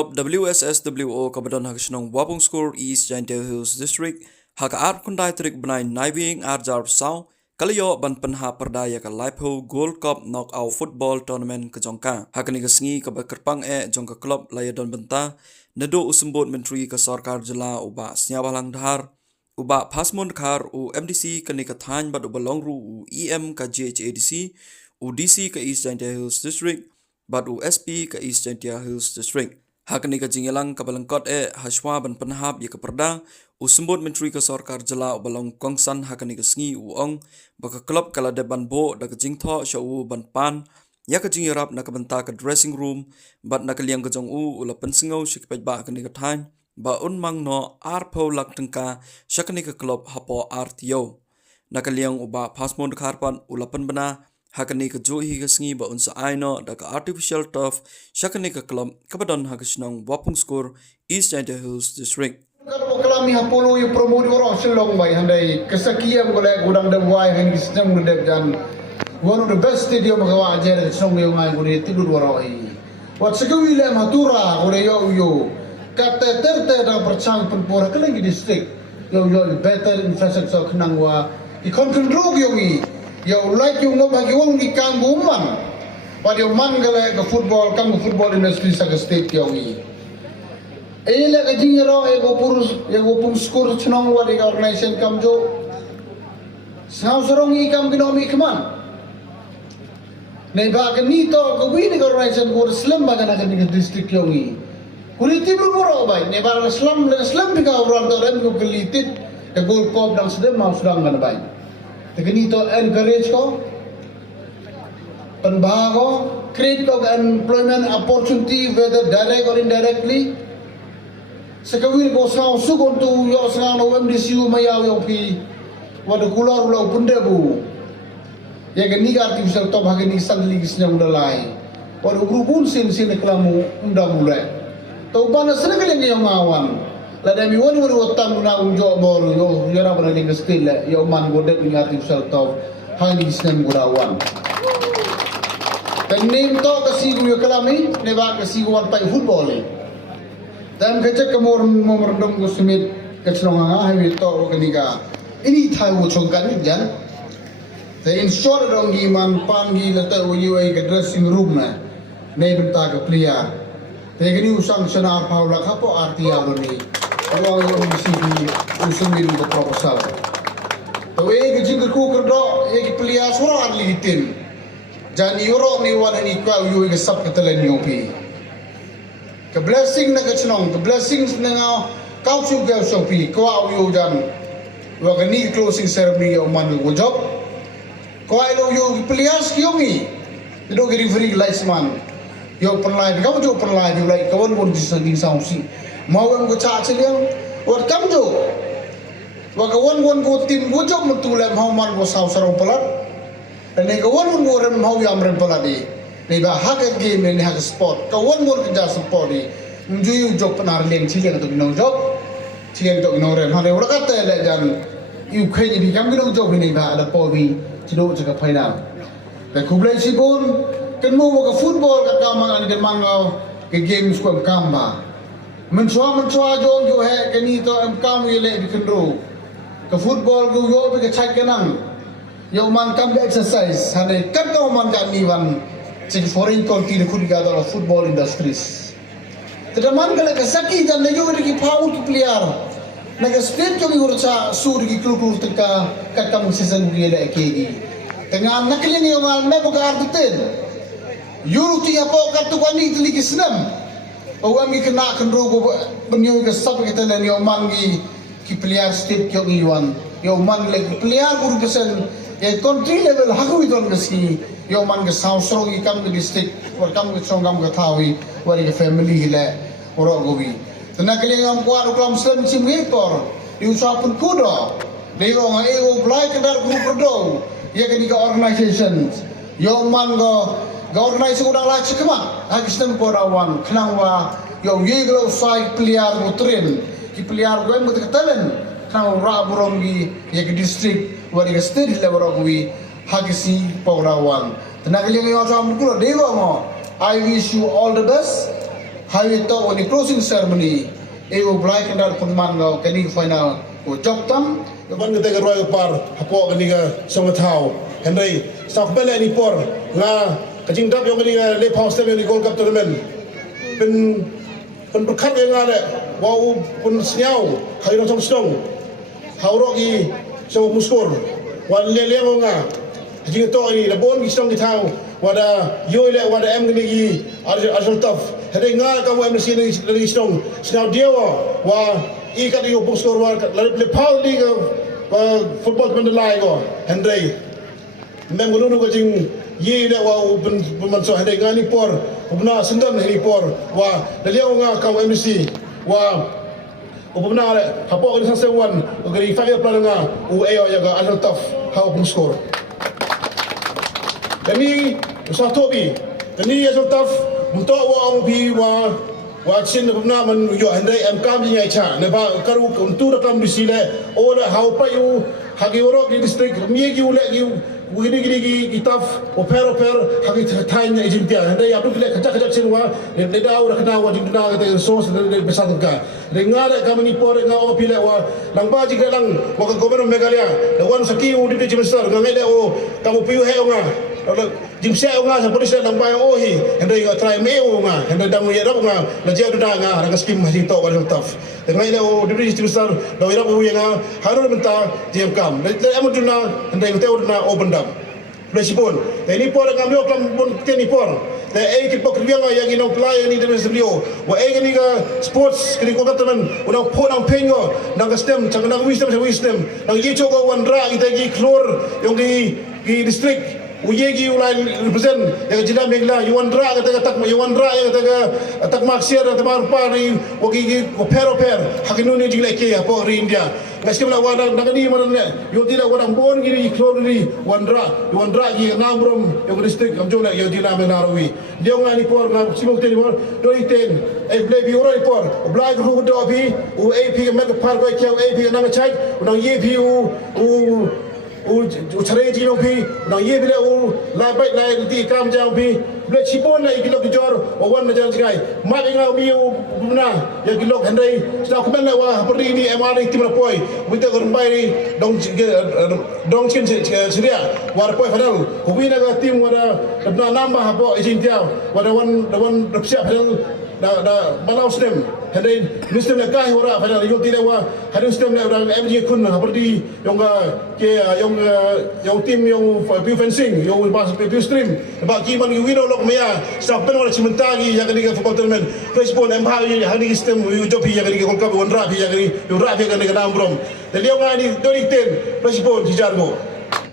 Club WSSWO Kabadon Hakshnong Wapung Score East Giant Hills District Haka Art Kundai Trik Benai Naiving Arjar Sao Kaliyo ban penha perdaya ka Laipo Gold Cup Knockout Football Tournament ke Jongka Hakani kesengi ke Kerpang Jongka Club Layadon Benta Nedo usembut Menteri ke Sarkar Jela uba Senyawalang Dahar uba Pasmon Kar u MDC kani ke Thany bad ubalongru u EM ke JHADC u DC ke East Giant Hills District bad u SP ke East Giant Hills District Hakani ke Jingelang ke Balangkot Hashwa ban penhap ye ke Perda usembut Menteri ke Sarkar Jela ubalong Kongsan hakani ke sengi uong baka klub kala de ban bo da ke Jingtho shau ban pan ya ke Jingirap na ke benta ke dressing room bad na ke liang ke jong u ula pensingau shikpaj ba kani ke Thany ba unmang no arpo lak tengka shakani ke klub hapo RTO na ke liang uba pasmon karpan ula penbena hakani ke johi ke sengi ba unsa aino da ke artificial turf shakani ke klub kabadon hakisnong Wapung Score East Giant Hills District Kalau kelami hapulu yu promote orang selong bai handai kesakian golek gudang dewai han kisnam gudek dan one of the best stadium kawa ajar selong yu ngai gudek tidur warai wat segawi le matura gudek yo kata terte da percang penpora kelengi district yo better infrastructure kenang wa ikon kendrog yongi yo like yo ngobagi wong di kambuman pada man gale ke football kamu football industry sa state yongi Ela kajingero Wapung Score chnong wadi organization kamjo sao sorong ikam ginomi keman nei ba ganito ko wi ni organization ko slam ba kana kan district yongi kuri tibur moro bai nei ba slam bi ka orang to ren ko gelitit ke goal pop dang sedem mau sedang kan bai te ganito encourage ko penbago create ko employment opportunity whether direct or indirectly Sekawil ko sa sugon tu yo sa no MDC mayaw yo pi wada kulor ulau pundebu ya gani artificial top hagani sanligis nyang dalai wada grubun sin kelamu undamule to bana senekal yang ngawan la demi won otam na unjo bor yo yara bana ning skill yo man godet ni artificial top hagani nyang gurawan tenim to kasi yo kelami ne ba kasi wan pai football dan kecek kemor memerdom gusmit kecelonga hawi to kenika ini tahu congkan jan the ensure dong giman pangi lata UI ke dressing room na nei benta ke player te gini usang sana paula kapo artia loni awang yo misi usung di proposal to ke jing ku kerdo ke player sura lihitin jan euro ni wan ni ka UI ke sab ketelen yopi ke blessing na kachnong ke blessings na nga kauchu gel sopi ko au jan wa gani closing ceremony o man go job ko ai lo yo players kyongi do giri free linesman yo penlai ka jo penlai yo lai kawon bon disang sausi mau go cha cheliang wa kam jo wa kawon go tim go job mutule mau man go sau sarong pelat dan kawon go rem mau yam rem peladi Neba hak game ni hak sport. Kawan mur kerja sport ni. Menjuyu job penar leng ciling atau ginong job. Ciling atau ginong rem. Hari orang kata le dan UK ni kami ginong job ni bah ada powi. Cido cakap final. Dan kublai sibun. Kan mau ke football kat kamang ani demang ke game squad kamba. Mencua jong jo he kini to kamu yele di kendro. Ke football go yo ke cai kenang. Yo man kam exercise. Hari kan kau man kan niwan. Cik foreign country the could gather of football industries. The man kala kasaki dan nayo ki power ki player. Naga state ko mi urcha sur ki klub teka katam season ki le kegi. Tengah nakli ni ngal me buka arten. Yuru ti apo katuani tli ki snam. O ami kena kendro go benyo ke sab kita le yo mangi ki player state ko mi wan. Yo man le player guru pesen e country level haku idon kasi yo man ke sausro ki kam ke district or kam ke songam ke thawi wari ke family hile oro gobi tena kali ngam kuat uklam slam chimge por yu sapun kudo de yo nga ego blai ke dar group do ye ke diga organizations yo man go organize udang la chikma ha kistem porawan khnangwa yo ye glo sai player go train ki player go em ke talent khang ra burom gi ye ke district wari ke state level gobi hagisi pawrawan tenaga yang yo sam kulo dewa mo I wish you all the best Hari itu oni closing ceremony. Eu blai kendal penman ngau kini final o jok tam. Ban kita ke Royal Par hapo kini ke Songatau. Henry sak bela ni por nga kajing dap yang kini ke Le Pau Stadium ni Gold Cup tournament. Pen berkat yang ada. Wau pun senyau. Hari nong song. Haurok i so muskor. Wan le nga. Kajing to ni labon ki song kitau. Wada yo le wada em kini ki Arjun Tough. Henry nga kamu em sini lagi song. Senyau dia wa ikat di opung skor war le Pau ni ke football pendelai ko Henry mem gunu ko jing ye le wa ben so Henry ngani por ubna sendan ni por wa le leo nga ka MC wa ubna le hapo ni sa sewan ko gari fa plan nga u ayo ya ga Arjun Tough ha opung skor kami sa tobi kami Arjun Tough untuk wa ang bi wa chin na man yo Henry am kam ni cha ne ba karu untuk rakam di sile ora hau pa yu hagi oro di district mi gi ule gi gini kitaf oper hagi thain ni jintia Henry apu kile kacak chin wa ne da ora kana wa jinna ga te sos ne besar ka ne ngara kam ni por nga o pile wa lang ba ji lang wa ka gobernur Meghalaya the one saki u di minister nga ngede o kamu piu he nga jim sia nga sa polis lang ba o hi Henry ga try me o nga Henry dang ye rap nga la je da nga ra skim hi to wa taf nga ile o di minister da ira bu ye nga haru benta jem kam le am duna Henry te o na o bendam Presipon, ini por nga mio klam bon teni por. The eight pok yang yang inong play ni dari sebelio. Wa ni ga sports kini ko kataman unang po nang pengo nang stem chang nang wisdom nang yicho ko wandra ita gi klor yung di district uyegi ulai represent yang jila megla yuandra kata tak yuandra yang kata tak maksiat atau pari wagi per hakinu ni jila ke apa ri India ngasih mula wadang nagani mana yo tidak wadang bon gini klor ni yuandra gi namrum yang district amjona yang jila menarawi dia ngani por ngam simuk teni por doi ten play bi ora por oblag ru do bi u ap meg par ko kya ap nang chai unang ye bi u chare ji no phi na ye bile u la bai na ti kam jang phi ble chipon na ikilok jor o wan na jang gai ma bi nga mi u na ya kilok Henry sta ko na wa pori ni MR tim na poi with the bai dong chin seria war poi final ko bi na ga tim wada na namba ha po ijin dia wada wan repsia final da balau stem Henry Muslim na kai ora final yo tidak wa hari stem na orang MJ kun ha pori yung ke yung tim yung view fencing yung bas view stream ba ki man yu wino lok maya sa pen wala cimentagi ya kani football tournament Facebook empire ya hani stem yu jopi ya kani ko ka won rapi ya kani yu rapi ya kani ka dambrom dan dia ngani dori ten Facebook di jargo